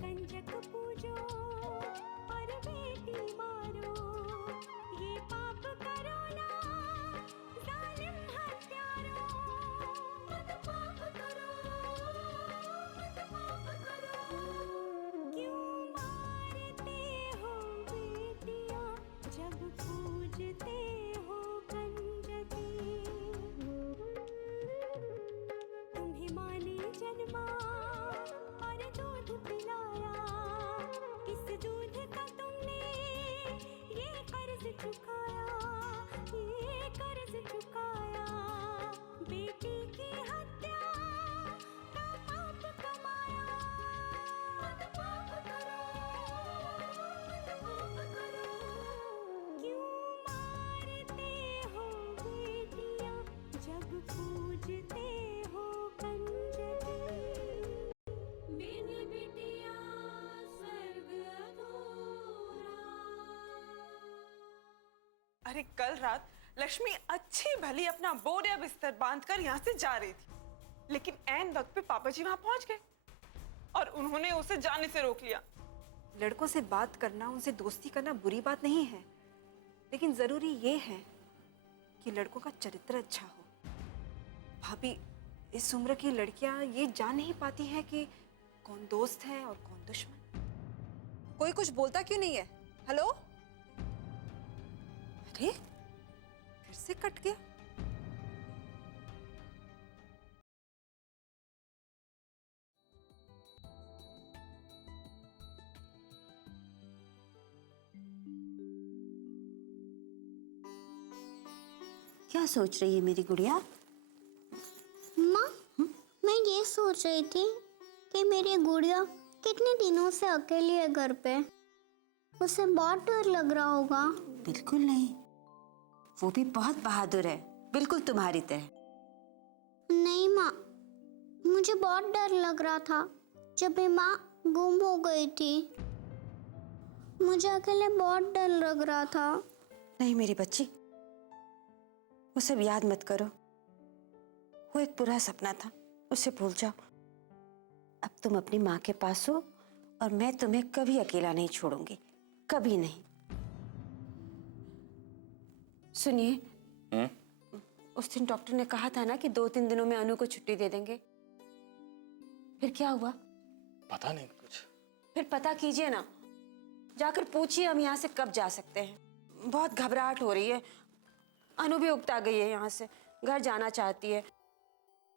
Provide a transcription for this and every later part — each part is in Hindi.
कंजक पूजो और बेटी मारो, ये पाप करो ना जालिम हत्यारो। मत पाप करो, मत पाप करो। क्यों मारते हो बेटियां जब पूजते हो कंजकी। तुम्हें माँ ने जन्मा और दूध पिलाया, इस दूध का तुमने ये कर्ज चुकाया, ये कर्ज चुकाया। बेटी की हत्या का पाप कमाया। मत पाप करो, मत पाप करो। क्यों मारते हो बेटियां जब पूजते हो कंजकी। मेरी बेटिया स्वर्ग अधूरा। अरे कल रात लक्ष्मी अच्छी भली अपना बोर या बिस्तर बांधकर यहाँ से जा रही थी, लेकिन ऐन वक्त पे पापा जी वहां पहुंच गए और उन्होंने उसे जाने से रोक लिया। लड़कों से बात करना, उनसे दोस्ती करना बुरी बात नहीं है, लेकिन जरूरी ये है कि लड़कों का चरित्र अच्छा हो। भाभी, इस उम्र की लड़कियां ये जान नहीं पाती हैं कि कौन दोस्त है और कौन दुश्मन। कोई कुछ बोलता क्यों नहीं है? हेलो? अरे फिर से कट गया। क्या सोच रही है मेरी गुड़िया? माँ, मैं ये सोच रही थी कि मेरी गुड़िया कितने दिनों से अकेली है घर पे। उसे बहुत डर लग रहा होगा। बिल्कुल नहीं, वो भी बहुत बहादुर है, बिल्कुल तुम्हारी तरह। नहीं माँ, मुझे बहुत डर लग रहा था जब मेरी माँ गुम हो गई थी। मुझे अकेले बहुत डर लग रहा था। नहीं मेरी बच्ची, वो सब याद मत करो। वो एक बुरा सपना था, उसे भूल जाओ। अब तुम अपनी माँ के पास हो और मैं तुम्हें कभी अकेला नहीं छोड़ूंगी, कभी नहीं। सुनिए, उस दिन डॉक्टर ने कहा था ना कि 2-3 दिनों में अनु को छुट्टी दे देंगे। फिर क्या हुआ? पता नहीं कुछ। फिर पता कीजिए ना, जाकर पूछिए हम यहाँ से कब जा सकते हैं। बहुत घबराहट हो रही है। अनु भी उकता गई है यहाँ से, घर जाना चाहती है।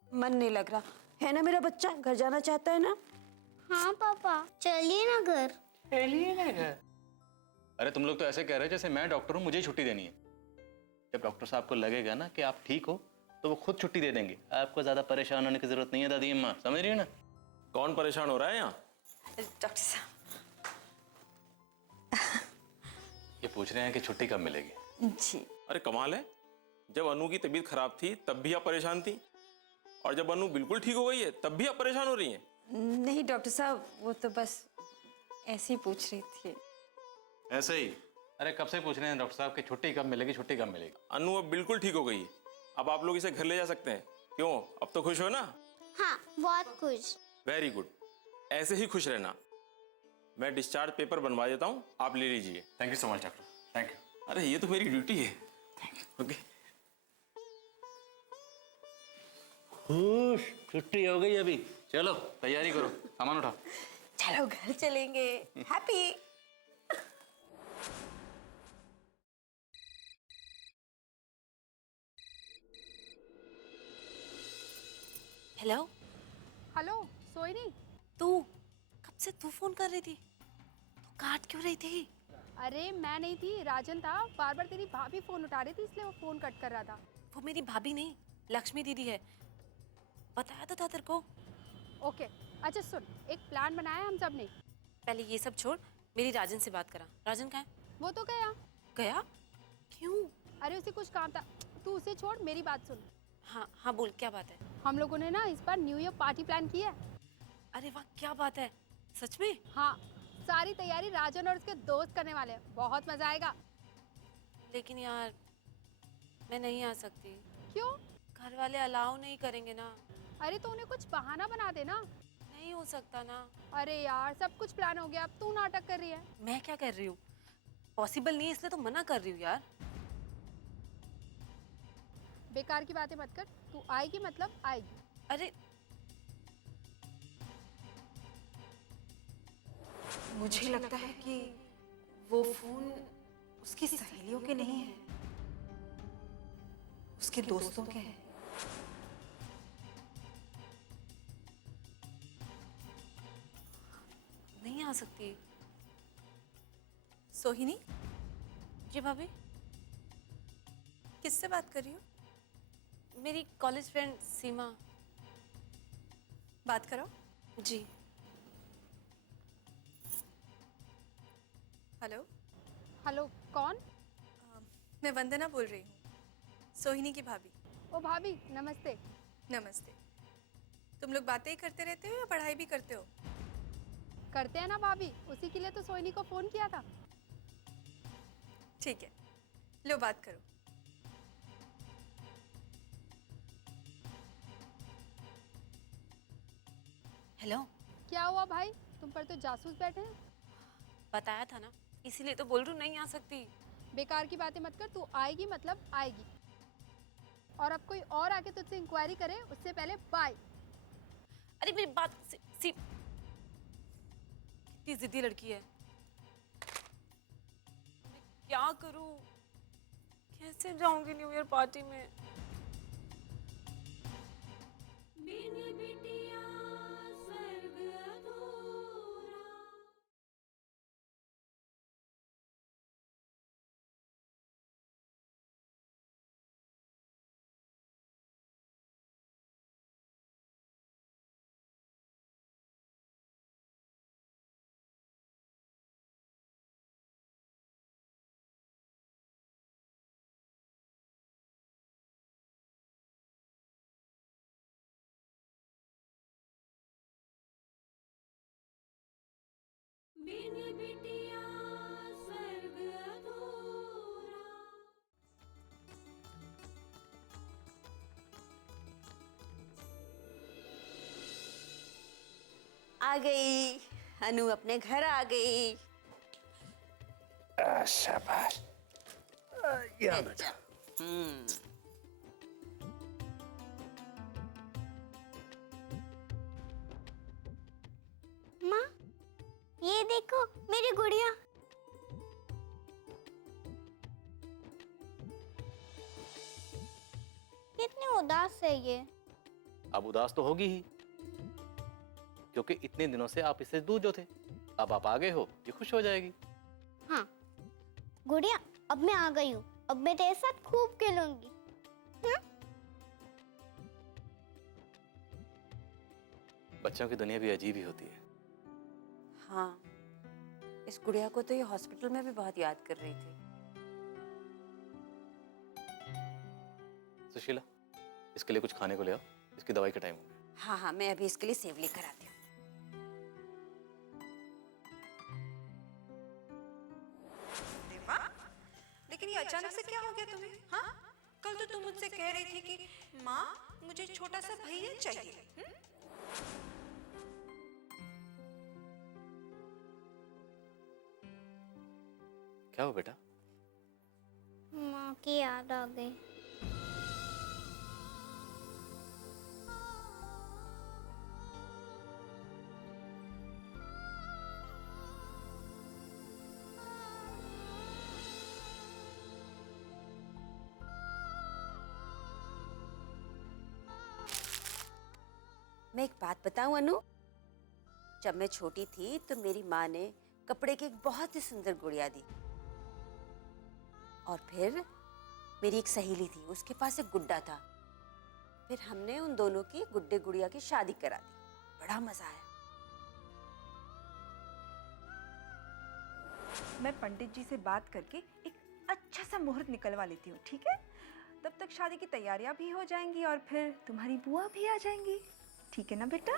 मन नहीं लग रहा है ना मेरा बच्चा? घर जाना चाहता है ना? हाँ पापा, चलिए ना घर। चलिए ना घर। अरे तुम लोग तो ऐसे कह रहे हो जैसे मैं डॉक्टर हूँ, मुझे ही छुट्टी देनी है। जब डॉक्टर साहब को लगेगा ना कि आप ठीक हो तो वो खुद छुट्टी दे देंगे। आपको ज्यादा परेशान होने की जरूरत नहीं है दादी अम्मा, समझ रही हो ना? कौन परेशान हो रहा है यहाँ? डॉक्टर साहब ये पूछ रहे हैं कि छुट्टी कब मिलेगी। जी। अरे कमाल है, जब अनु की तबीयत खराब थी तब भी आप परेशान थी, और जब अनु बिल्कुल ठीक हो गई है तब भी आप परेशान हो रही हैं। नहीं डॉक्टर साहब, वो तो बस ऐसे ही पूछ रही थी। ऐसे ही? अरे कब से पूछ रहे हैं डॉक्टर साहब कि छुट्टी कब मिलेगी, छुट्टी कब मिलेगी। अनु अब बिल्कुल ठीक हो गई है, अब आप लोग इसे घर ले जा सकते हैं। क्यों, अब तो खुश हो ना? हाँ, बहुत खुश। वेरी गुड, ऐसे ही खुश रहना। मैं डिस्चार्ज पेपर बनवा देता हूँ, आप ले लीजिए। Thank you so much doctor, thank you. अरे ये तो मेरी ड्यूटी है। ओके। खुश, छुट्टी हो गई अभी। चलो तैयारी करो, सामान उठाओ। चलो घर चलेंगे। हैप्पी। हेलो हेलो, सोई नहीं? तू कब से तू फोन कर रही थी? तू काट क्यों रही थी? अरे मैं नहीं थी, राजन था। बार बार तेरी भाभी फोन उठा रही थी, इसलिए वो फोन कट कर रहा था। वो मेरी भाभी नहीं, लक्ष्मी दीदी है। बताया तो था तेरे को। ओके, अच्छा सुन, एक प्लान बनाया हम सब ने। पहले ये सब छोड़, मेरी राजन से बात करा। राजन कहाँ है? वो तो गया। गया? क्यों? अरे उसे कुछ काम था, तू उसे छोड़, मेरी बात सुन। हाँ हाँ बोल, क्या बात है? हम लोगों ने ना इस बार न्यू ईयर पार्टी प्लान की है। अरे वाह, क्या बात है, सच में? हाँ, सारी तैयारी राजन और उसके दोस्त करने वाले हैं, बहुत मजा आएगा। लेकिन यार मैं नहीं आ सकती। क्यों? घर वाले अलाउ नहीं करेंगे ना। अरे तो उन्हें कुछ बहाना बना देना। नहीं हो सकता ना। अरे यार सब कुछ प्लान हो गया, अब तू नाटक कर रही है। मैं क्या कर रही हूँ, पॉसिबल नहीं है इसलिए तो मना कर रही हूँ यार। बेकार की बातें मत कर, तू आएगी मतलब आएगी। अरे मुझे लगता है कि वो फोन उसकी सहेलियों के नहीं है, उसके दोस्तों के हैं। नहीं आ सकती। सोहिनी जी भाभी, किससे बात कर रही हो? मेरी कॉलेज फ्रेंड सीमा। बात करो। जी हेलो, हेलो, कौन? मैं वंदना बोल रही हूँ, सोहिनी की भाभी। ओ भाभी नमस्ते। नमस्ते। तुम लोग बातें ही करते रहते हो या पढ़ाई भी करते हो? करते हैं ना भाभी, उसी के लिए तो सोहिनी को फोन किया था। ठीक है, लो बात करो। हेलो। क्या हुआ भाई, तुम पर तो जासूस बैठे हैं। बताया था ना, इसीलिए तो बोल रही हूँ नहीं आ सकती। बेकार की बातें मत कर, तू आएगी मतलब आएगी। और अब कोई और आके तुझसे इंक्वायरी करे उससे पहले बाय। अरे मेरी बात कितनी जिद्दी लड़की है। मैं क्या करूं, कैसे जाऊंगी न्यू ईयर पार्टी में? बिन बिटिया स्वर्ग अधूरा। बिन बिटिया स्वर्ग अधूरा। आ गई अनु, अपने घर आ गई। शाबाश। या बेटा। माँ, ये देखो मेरी गुड़िया। कितनी उदास है ये। अब उदास तो होगी ही, क्योंकि इतने दिनों से आप इससे दूर जो थे, अब आप आ गए हो, ये खुश हो जाएगी। हाँ गुड़िया, अब मैं आ गई हूँ, अब मैं तेरे साथ खूब खेलूंगी। बच्चों की दुनिया भी अजीब ही होती है। हाँ, इस गुड़िया को तो ये हॉस्पिटल में भी बहुत याद कर रही थी। सुशीला, इसके लिए कुछ खाने को ले आओ, इसकी दवाई का टाइम हो गया। हाँ हाँ, मैं अभी इसके लिए सेव लेकर आती हूँ। लेकिन ये अचानक से क्या हो गया तुम्हें? हाँ, कल तो तुम मुझसे कह रही थी कि माँ मुझे छोटा सा भैया चाहिए। क्या हो बेटा? माँ की याद आ गई। मैं एक बात बताऊं अनु, जब मैं छोटी थी तो मेरी माँ ने कपड़े की एक बहुत ही सुंदर गुड़िया दी, और फिर मेरी एक सहेली थी, उसके पास एक गुड्डा था। फिर हमने उन दोनों की गुड्डे गुड़िया की शादी करा दी। बड़ा मजा आया। मैं पंडित जी से बात करके एक अच्छा सा मुहूर्त निकलवा लेती हूँ, ठीक है? तब तक शादी की तैयारियां भी हो जाएंगी और फिर तुम्हारी बुआ भी आ जाएंगी, ठीक है ना बेटा?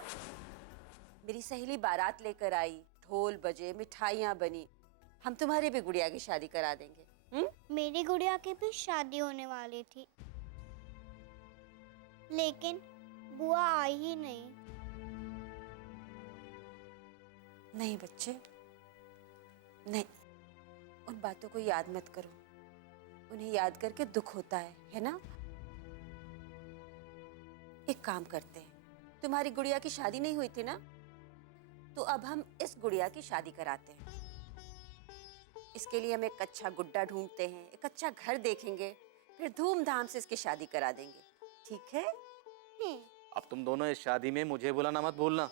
मेरी सहेली बारात लेकर आई, ढोल बजे, मिठाइयाँ बनी। हम तुम्हारी भी गुड़िया की शादी करा देंगे। मेरी गुड़िया की भी शादी होने वाली थी, लेकिन बुआ आई ही नहीं। नहीं बच्चे, नहीं, उन बातों को याद मत करो। उन्हें याद करके दुख होता है ना? एक काम करते हैं, तुम्हारी गुड़िया की शादी नहीं हुई थी ना, तो अब हम इस गुड़िया की शादी कराते हैं। इसके लिए हम एक अच्छा गुड्डा ढूंढते हैं, एक अच्छा घर देखेंगे, फिर धूमधाम से इसकी शादी करा देंगे, ठीक है? अब तुम दोनों इस शादी में मुझे बुलाना मत भूलना।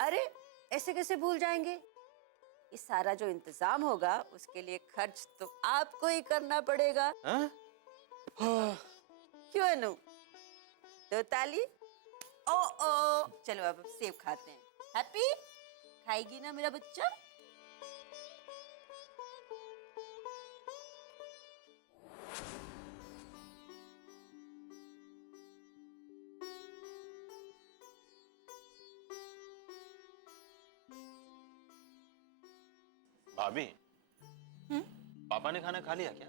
अरे ऐसे कैसे भूल जाएंगे? ये सारा जो इंतजाम होगा उसके लिए खर्च तो आपको ही करना पड़ेगा। हाँ? क्यों अनु? दो ताली। ओ ओ, चलो अब सेब खाते हैं। हैप्पी खाएगी ना मेरा बच्चा? भाभी, पापा ने खाना खा लिया क्या?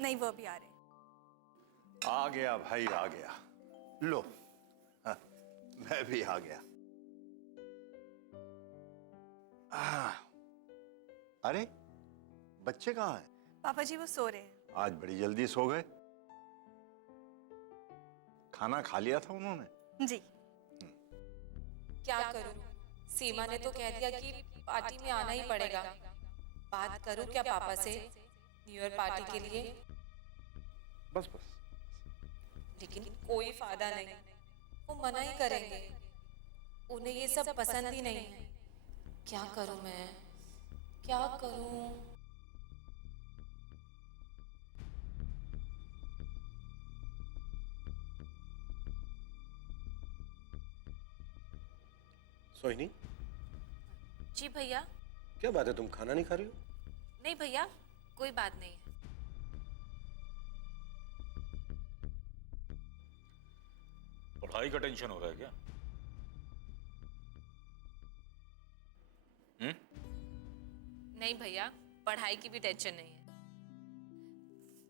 नहीं, वो अभी आ रहे। आ गया भाई, आ गया। लो, हाँ, मैं भी आ गया। अरे बच्चे कहाँ हैं? पापा जी वो सो रहे हैं। आज बड़ी जल्दी सो गए। खाना खा लिया था उन्होंने? जी। क्या करूं? सीमा ने तो कह दिया कि पार्टी में आना ही पड़ेगा। बात करूं क्या पापा से न्यू ईयर पार्टी के लिए? बस बस। लेकिन कोई फायदा नहीं, वो मना ही करेंगे। उन्हें ये सब पसंद ही नहीं है। क्या करूं मैं, क्या करूं? सोहिनी, जी भैया। क्या बात है, तुम खाना नहीं खा रही हो? नहीं भैया, कोई बात नहीं है। पढ़ाई का टेंशन हो रहा है क्या? नहीं भैया, पढ़ाई की भी टेंशन नहीं है।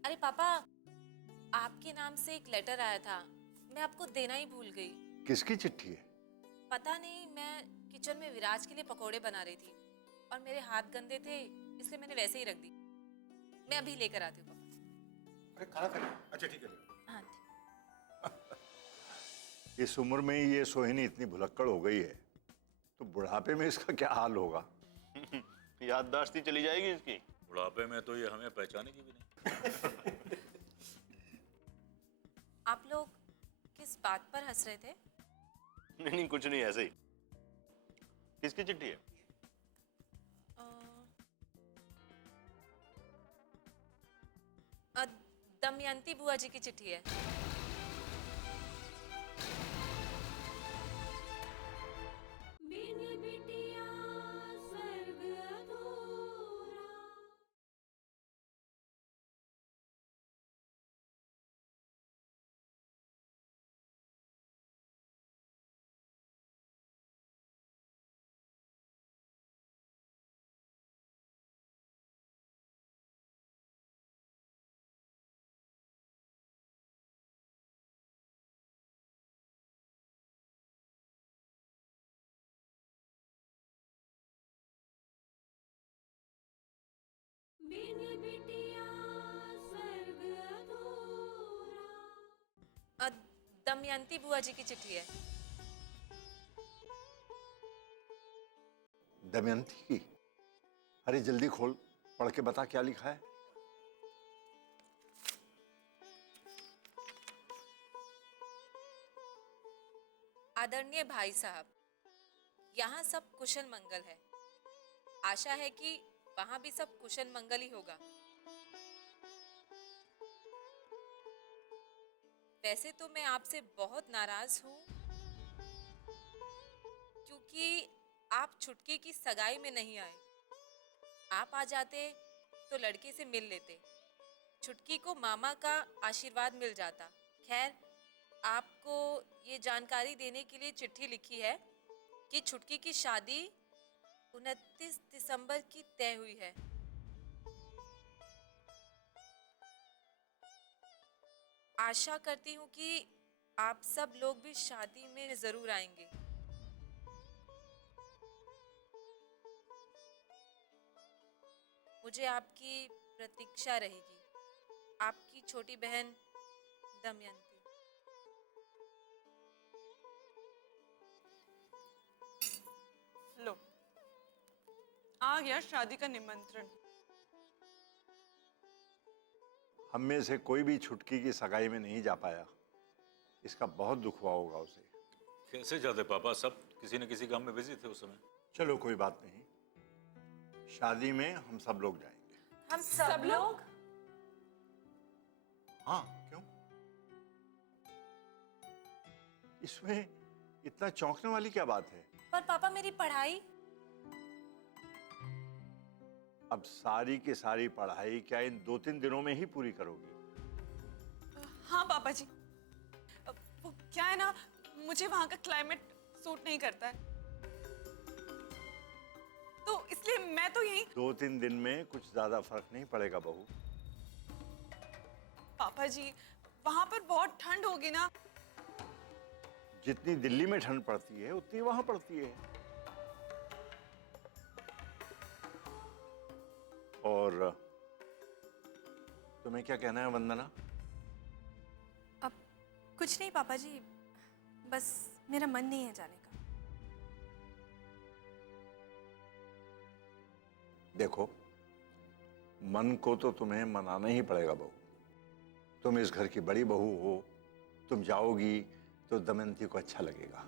अरे पापा, आपके नाम से एक लेटर आया था, मैं आपको देना ही भूल गई। किसकी चिट्ठी है? पता नहीं, मैं किचन में विराज के लिए पकोड़े बना रही थी और मेरे हाथ गंदे थे, इसलिए मैंने वैसे ही रख दी। मैं अभी लेकर आती हूँ पापा। अरे खाना खा लिया? अच्छा ठीक है। हाँ। इस उम्र में ही ये सोहिनी इतनी भुलक्कड़ हो गई है, तो बुढ़ापे में इसका क्या हाल होगा? याददाश्त ही चली जाएगी इसकी। बुढ़ापे में तो ये हमें पहचानेगी भी नहीं। आप लोग किस बात पर हंस रहे थे? नहीं नहीं, कुछ नहीं, ऐसे ही। किसकी चिट्ठी है? दमयंती बुआ जी की चिट्ठी है। बिन बिटिया स्वर्ग अधूरा। बिन बिटिया स्वर्ग अधूरा। दमयंती बुआ जी की चिट्ठी है। दमयंती की? अरे जल्दी खोल, पढ़ के बता क्या लिखा है। आदरणीय भाई साहब, यहाँ सब कुशल मंगल है। आशा है कि वहां भी सब कुशल मंगल ही होगा। वैसे तो मैं आपसे बहुत नाराज हूँ, क्योंकि आप छुटकी की सगाई में नहीं आए। आप आ जाते तो लड़के से मिल लेते, छुटकी को मामा का आशीर्वाद मिल जाता। खैर, आपको ये जानकारी देने के लिए चिट्ठी लिखी है कि छुटकी की शादी 29 दिसंबर की तय हुई है। आशा करती हूँ कि आप सब लोग भी शादी में जरूर आएंगे। मुझे आपकी प्रतीक्षा रहेगी। आपकी छोटी बहन दमयंती। लो, आ गया शादी का निमंत्रण। हम में से कोई भी छुटकी की सगाई में नहीं जा पाया। इसका बहुत दुख हुआ होगा उसे। कैसे जाते पापा, सब किसी न किसी काम में बिजी थे उस समय। चलो कोई बात नहीं, शादी में हम सब लोग जाएंगे। हम सब लोग? हाँ, क्यों? इसमें इतना चौंकने वाली क्या बात है? पर पापा मेरी पढ़ाई? अब सारी की सारी पढ़ाई क्या इन 2-3 दिनों में ही पूरी करोगी? हाँ पापा जी, वो क्या है ना, मुझे वहां का क्लाइमेट सूट नहीं करता है, तो इसलिए मैं तो यहीं। 2-3 दिन में कुछ ज्यादा फर्क नहीं पड़ेगा बहू। पापा जी, वहां पर बहुत ठंड होगी ना। जितनी दिल्ली में ठंड पड़ती है उतनी वहां पड़ती है। और तुम्हें क्या कहना है वंदना? अब कुछ नहीं पापा जी, बस मेरा मन नहीं है जाने का। देखो, मन को तो तुम्हें मनाना ही पड़ेगा बहू। तुम इस घर की बड़ी बहू हो, तुम जाओगी तो दमयंती को अच्छा लगेगा।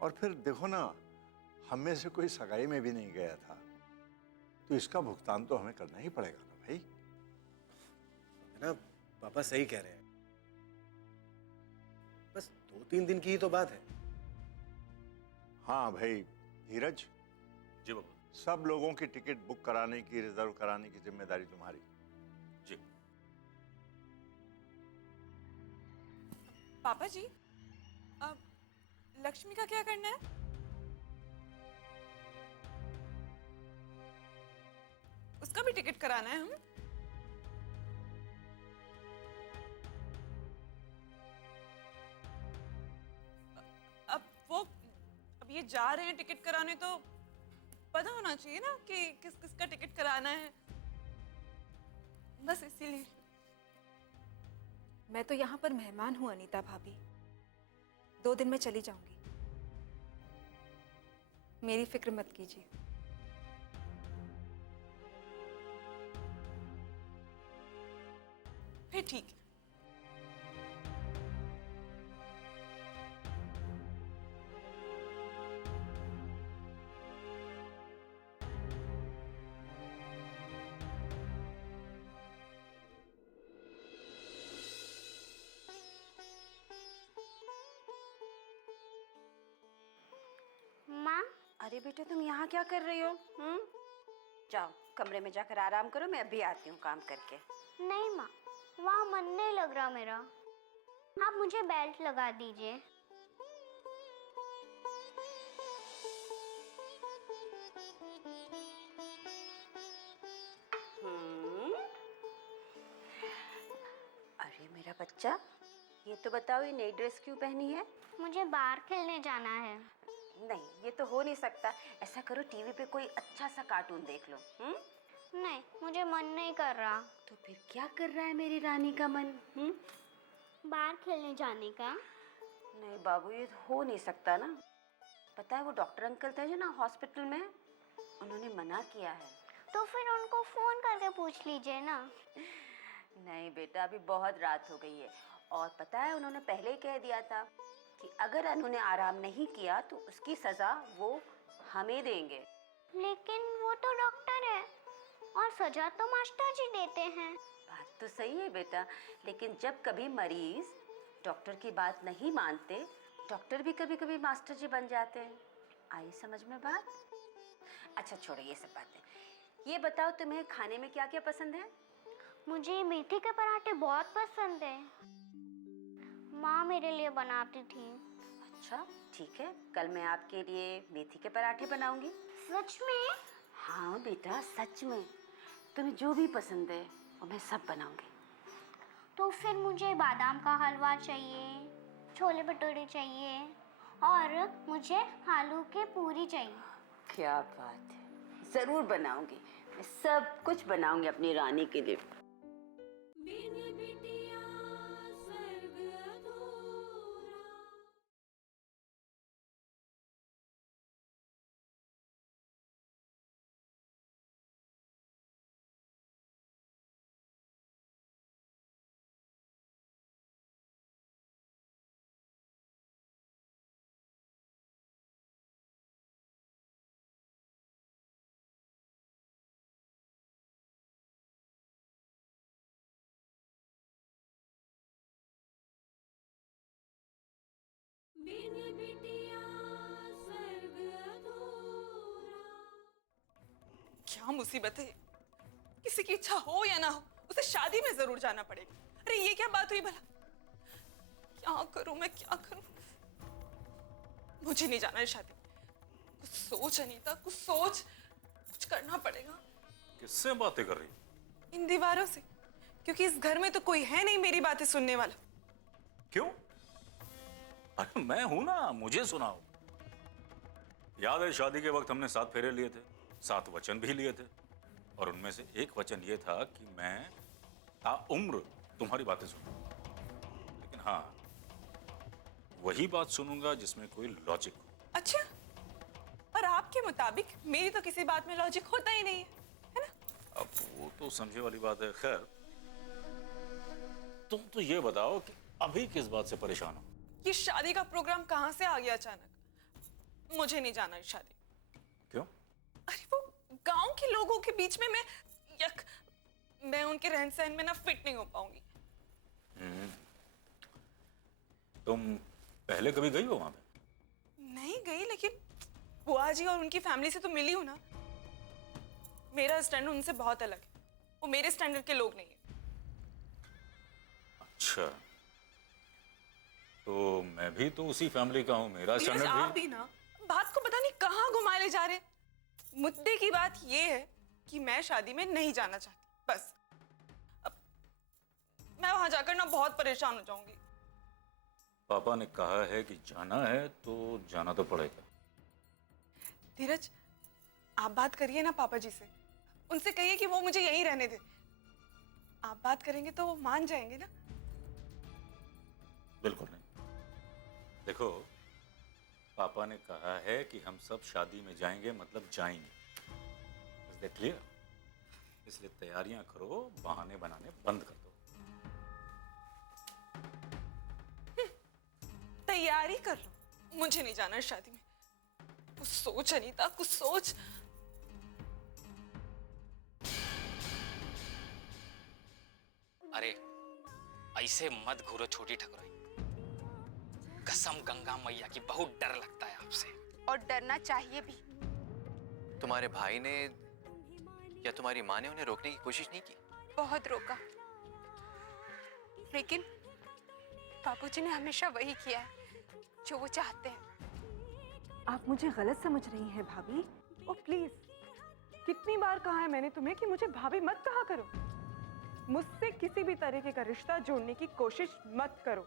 और फिर देखो ना, हम में से कोई सगाई में भी नहीं गया था, तो इसका भुगतान तो हमें करना ही पड़ेगा ना भाई। है ना, पापा सही कह रहे हैं। बस 2-3 दिन की ही तो बात है। हाँ भाई धीरज, जी बाबा। सब लोगों की टिकट बुक कराने की, रिजर्व कराने की जिम्मेदारी तुम्हारी। जी। पापा जी, अब लक्ष्मी का क्या करना है? उसका भी टिकट कराना है हम? अब ये जा रहे हैं टिकट कराने, तो पता होना चाहिए ना कि किस किस का टिकट कराना है, बस इसीलिए। मैं तो यहाँ पर मेहमान हूँ अनीता भाभी, 2 दिन में चली जाऊंगी, मेरी फिक्र मत कीजिए। फिर ठीक है। माँ, अरे बेटा, तुम यहाँ क्या कर रही हो? जाओ कमरे में जाकर आराम करो, मैं अभी आती हूँ काम करके। नहीं माँ, वहाँ मन नहीं लग रहा मेरा। आप मुझे बेल्ट लगा दीजिए। अरे मेरा बच्चा, ये तो बताओ, ये नई ड्रेस क्यों पहनी है? मुझे बाहर खेलने जाना है। नहीं, ये तो हो नहीं सकता। ऐसा करो, टीवी पे कोई अच्छा सा कार्टून देख लो। नहीं, मुझे मन नहीं कर रहा। तो फिर क्या कर रहा है मेरी रानी का मन? बाहर खेलने जाने का। नहीं बाबू, ये हो नहीं सकता ना। पता है वो डॉक्टर अंकल थे जो ना हॉस्पिटल में, उन्होंने मना किया है। तो फिर उनको फोन करके पूछ लीजिए ना। नहीं बेटा, अभी बहुत रात हो गई है, और पता है उन्होंने पहले ही कह दिया था कि अगर अनु ने आराम नहीं किया तो उसकी सजा वो हमें देंगे। लेकिन वो तो डॉक्टर है और सजा तो मास्टर जी देते हैं। बात तो सही है बेटा, लेकिन जब कभी मरीज डॉक्टर की बात नहीं मानते, डॉक्टर भी कभी कभी मास्टर जी बन जाते हैं। आई समझ में बात? अच्छा छोड़ो ये सब बातें, ये बताओ तुम्हें खाने में क्या क्या पसंद है? मुझे मेथी के पराठे बहुत पसंद है, माँ मेरे लिए बनाती थी। अच्छा ठीक है, कल मैं आपके लिए मेथी के पराठे बनाऊंगी। सच में? हाँ बेटा सच में, तुम्हें जो भी पसंद है वो मैं सब बनाऊंगी। तो फिर मुझे बादाम का हलवा चाहिए, छोले भटूरे चाहिए और मुझे आलू की पूरी चाहिए। क्या बात है, जरूर बनाऊंगी। मैं सब कुछ बनाऊंगी अपनी रानी के लिए। बिन बिटिया स्वर्ग अधूरा। बिन बिटिया स्वर्ग अधूरा। क्या मुसीबत है, किसी की इच्छा हो या ना हो उसे शादी में जरूर जाना पड़ेगा। अरे ये क्या बात हुई भला? क्या करूं मैं, क्या करूं? मुझे नहीं जाना है शादी में। कुछ सोच अनीता, कुछ सोच, कुछ करना पड़ेगा। किससे बातें कर रही? इन दीवारों से, क्योंकि इस घर में तो कोई है नहीं मेरी बातें सुनने वाला। क्यों? अरे मैं हूं ना, मुझे सुनाओ। याद है शादी के वक्त हमने 7 फेरे लिए थे, 7 वचन भी लिए थे, और उनमें से एक वचन ये था कि मैं ताउम्र तुम्हारी बातें सुनूंगा। लेकिन हाँ, वही बात सुनूंगा जिसमें कोई लॉजिक हो। अच्छा, और आपके मुताबिक मेरी तो किसी बात में लॉजिक होता ही नहीं है ना? अब वो तो समझे वाली बात है। खैर, तुम तो ये बताओ कि अभी किस बात से परेशान हो? ये शादी का प्रोग्राम कहाँ से आ गया अचानक? मुझे नहीं जाना इस शादी। क्यों? अरे वो गांव के लोगों के बीच में मैं उनके रहन सहन में ना फिट नहीं हो पाऊंगी। तुम पहले कभी गई हो वहां पे? नहीं गई, लेकिन बुआ जी और उनकी फैमिली से तो मिली हूं ना। मेरा स्टैंडर्ड उनसे बहुत अलग है, वो मेरे स्टैंडर्ड के लोग नहीं है। अच्छा, तो मैं भी तो उसी फैमिली का हूँ, मेरा स्टैंडर्ड आप भी ना बात को पता नहीं कहाँ घुमा ले जा रहे। मुद्दे की बात ये है कि मैं शादी में नहीं जाना चाहती, बस। अब मैं वहां जाकर ना बहुत परेशान हो जाऊंगी। पापा ने कहा है कि जाना है तो जाना तो पड़ेगा। धीरज, आप बात करिए ना पापा जी से, उनसे कहिए कि वो मुझे यहीं रहने दे। आप बात करेंगे तो वो मान जाएंगे ना। बिल्कुल नहीं। देखो, पापा ने कहा है कि हम सब शादी में जाएंगे, मतलब जाएंगे। Is that clear? इसलिए तैयारियां करो, बहाने बनाने बंद कर दो। तैयारी कर लो, मुझे नहीं जाना शादी में। कुछ सोच अनीता, कुछ सोच। अरे ऐसे मत घूरो छोटी ठकुराई, कसम गंगा मैया की बहुत डर लगता है आपसे। और डरना चाहिए भी। तुम्हारे भाई ने या तुम्हारी माँ ने उन्हें रोकने की कोशिश नहीं की? बहुत रोका, लेकिन बाबूजी ने हमेशा वही किया है जो वो चाहते हैं। आप मुझे गलत समझ रही हैं भाभी। ओ प्लीज, कितनी बार कहा है मैंने तुम्हें कि मुझे भाभी मत कहा करो। मुझसे किसी भी तरीके का रिश्ता जोड़ने की कोशिश मत करो।